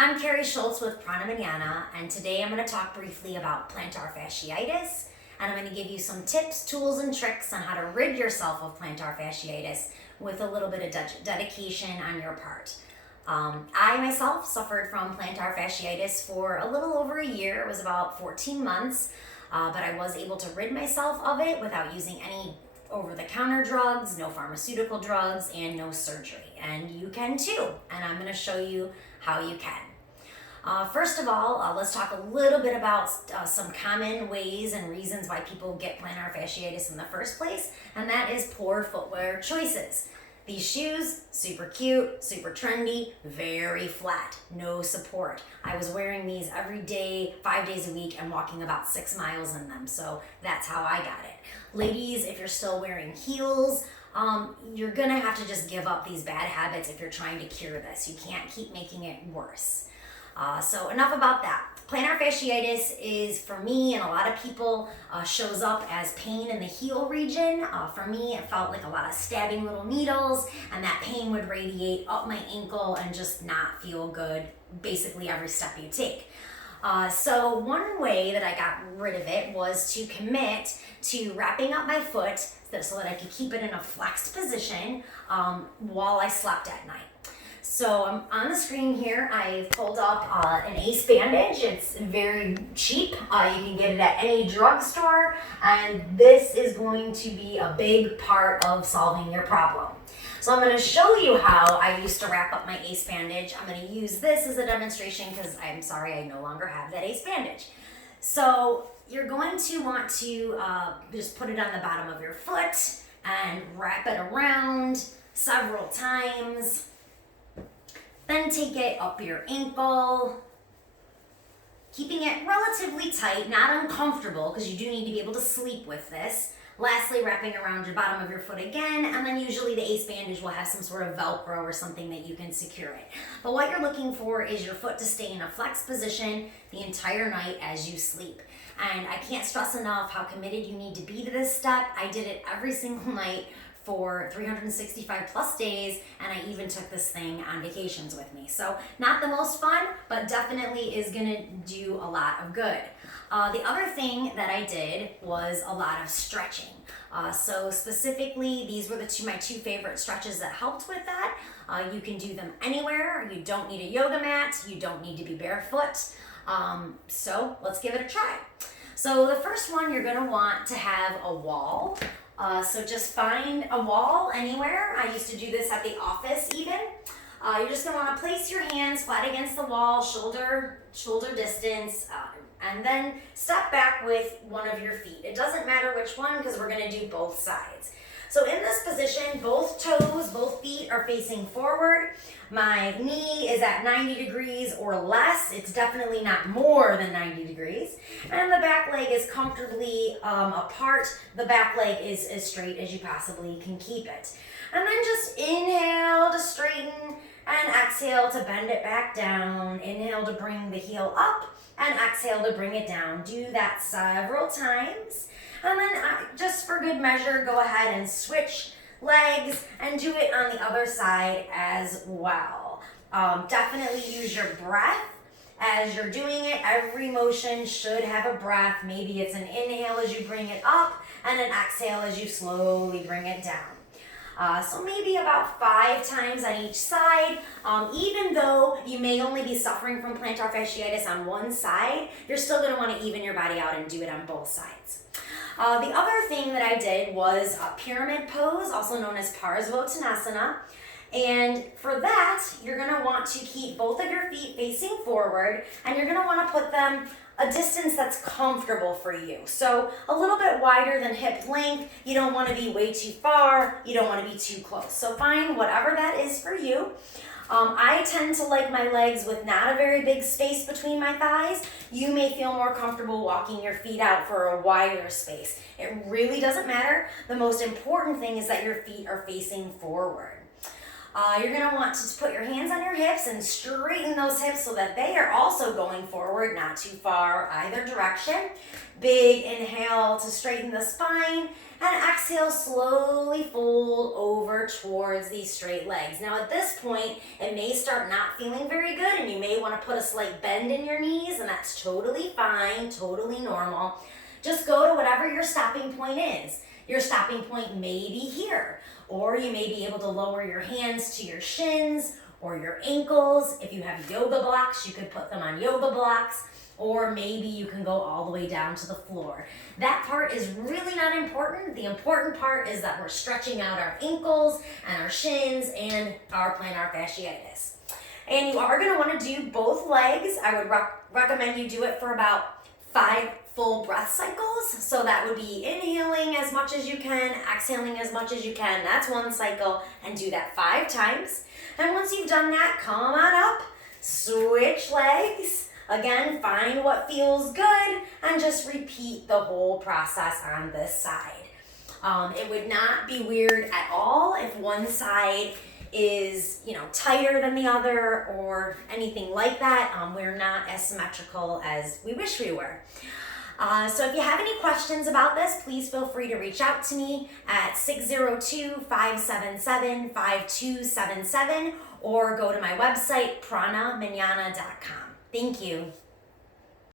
I'm Carrie Schultz with Prana Manana, and today I'm going to talk briefly about plantar fasciitis, and I'm going to give you some tips, tools, and tricks on how to rid yourself of plantar fasciitis with a little bit of dedication on your part. I myself suffered from plantar fasciitis for a little over a year. It was about 14 months, but I was able to rid myself of it without using any over-the-counter drugs, no pharmaceutical drugs, and no surgery. And you can too, and I'm going to show you how you can. First of all, let's talk a little bit about some common ways and reasons why people get plantar fasciitis in the first place, and that is poor footwear choices. These shoes, super cute, super trendy, very flat, no support. I was wearing these every day, 5 days a week, and walking about 6 miles in them, so that's how I got it. Ladies, if you're still wearing heels, you're gonna have to just give up these bad habits if you're trying to cure this. You can't keep making it worse. So enough about that. Plantar fasciitis is, for me and a lot of people, shows up as pain in the heel region. For me, it felt like a lot of stabbing little needles, and that pain would radiate up my ankle and just not feel good basically every step you take. So one way that I got rid of it was to commit to wrapping up my foot so that I could keep it in a flexed position while I slept at night. So on the screen here, I pulled up an ACE bandage. It's very cheap. You can get it at any drugstore, and this is going to be a big part of solving your problem. So I'm going to show you how I used to wrap up my ACE bandage. I'm going to use this as a demonstration because I'm sorry I no longer have that ACE bandage. So you're going to want to just put it on the bottom of your foot and wrap it around several times. Then take it up your ankle, keeping it relatively tight, not uncomfortable, because you do need to be able to sleep with this. Lastly, wrapping around your bottom of your foot again, and then usually the ACE bandage will have some sort of Velcro or something that you can secure it. But what you're looking for is your foot to stay in a flexed position the entire night as you sleep. And I can't stress enough how committed you need to be to this step. I did it every single night for 365 plus days, and I even took this thing on vacations with me. So not the most fun, but definitely is gonna do a lot of good. The other thing that I did was a lot of stretching. So specifically, these were my two favorite stretches that helped with that. You can do them anywhere. You don't need a yoga mat. You don't need to be barefoot. So let's give it a try. So the first one, you're gonna want to have a wall. So just find a wall anywhere. I used to do this at the office even. You're just gonna wanna place your hands flat against the wall, shoulder distance, and then step back with one of your feet. It doesn't matter which one because we're gonna do both sides. So in this position, both toes, both feet are facing forward. My knee is at 90 degrees or less. It's definitely not more than 90 degrees. And the back leg is comfortably apart. The back leg is as straight as you possibly can keep it. And then just inhale to straighten and exhale to bend it back down. Inhale to bring the heel up and exhale to bring it down. Do that several times. And then just for good measure, go ahead and switch legs and do it on the other side as well. Definitely use your breath as you're doing it. Every motion should have a breath. Maybe it's an inhale as you bring it up and an exhale as you slowly bring it down. So maybe about 5 times on each side. Even though you may only be suffering from plantar fasciitis on one side, you're still going to want to even your body out and do it on both sides. The other thing that I did was a pyramid pose, also known as Parsvottanasana. And for that, you're going to want to keep both of your feet facing forward, and you're going to want to put them a distance that's comfortable for you. So a little bit wider than hip length. You don't want to be way too far. You don't want to be too close. So find whatever that is for you. I tend to like my legs with not a very big space between my thighs. You may feel more comfortable walking your feet out for a wider space. It really doesn't matter. The most important thing is that your feet are facing forward. You're going to want to put your hands on your hips and straighten those hips so that they are also going forward, not too far either direction. Big inhale to straighten the spine, and exhale, slowly fold over towards these straight legs. Now at this point, it may start not feeling very good, and you may want to put a slight bend in your knees, and that's totally fine, totally normal. Just go to whatever your stopping point is. Your stopping point may be here, or you may be able to lower your hands to your shins or your ankles. If you have yoga blocks, you could put them on yoga blocks, or maybe you can go all the way down to the floor. That part is really not important. The important part is that we're stretching out our ankles and our shins and our plantar fasciitis. And you are going to want to do both legs. I would recommend you do it for about 5 full breath cycles. So that would be inhaling as much as you can, exhaling as much as you can. That's 1 cycle, and do that 5 times. And once you've done that, come on up, switch legs. Again, find what feels good and just repeat the whole process on this side. It would not be weird at all if one side is, tighter than the other or anything like that. We're not as symmetrical as we wish we were. So if you have any questions about this, please feel free to reach out to me at 602-577-5277 or go to my website, pranamanyana.com. Thank you.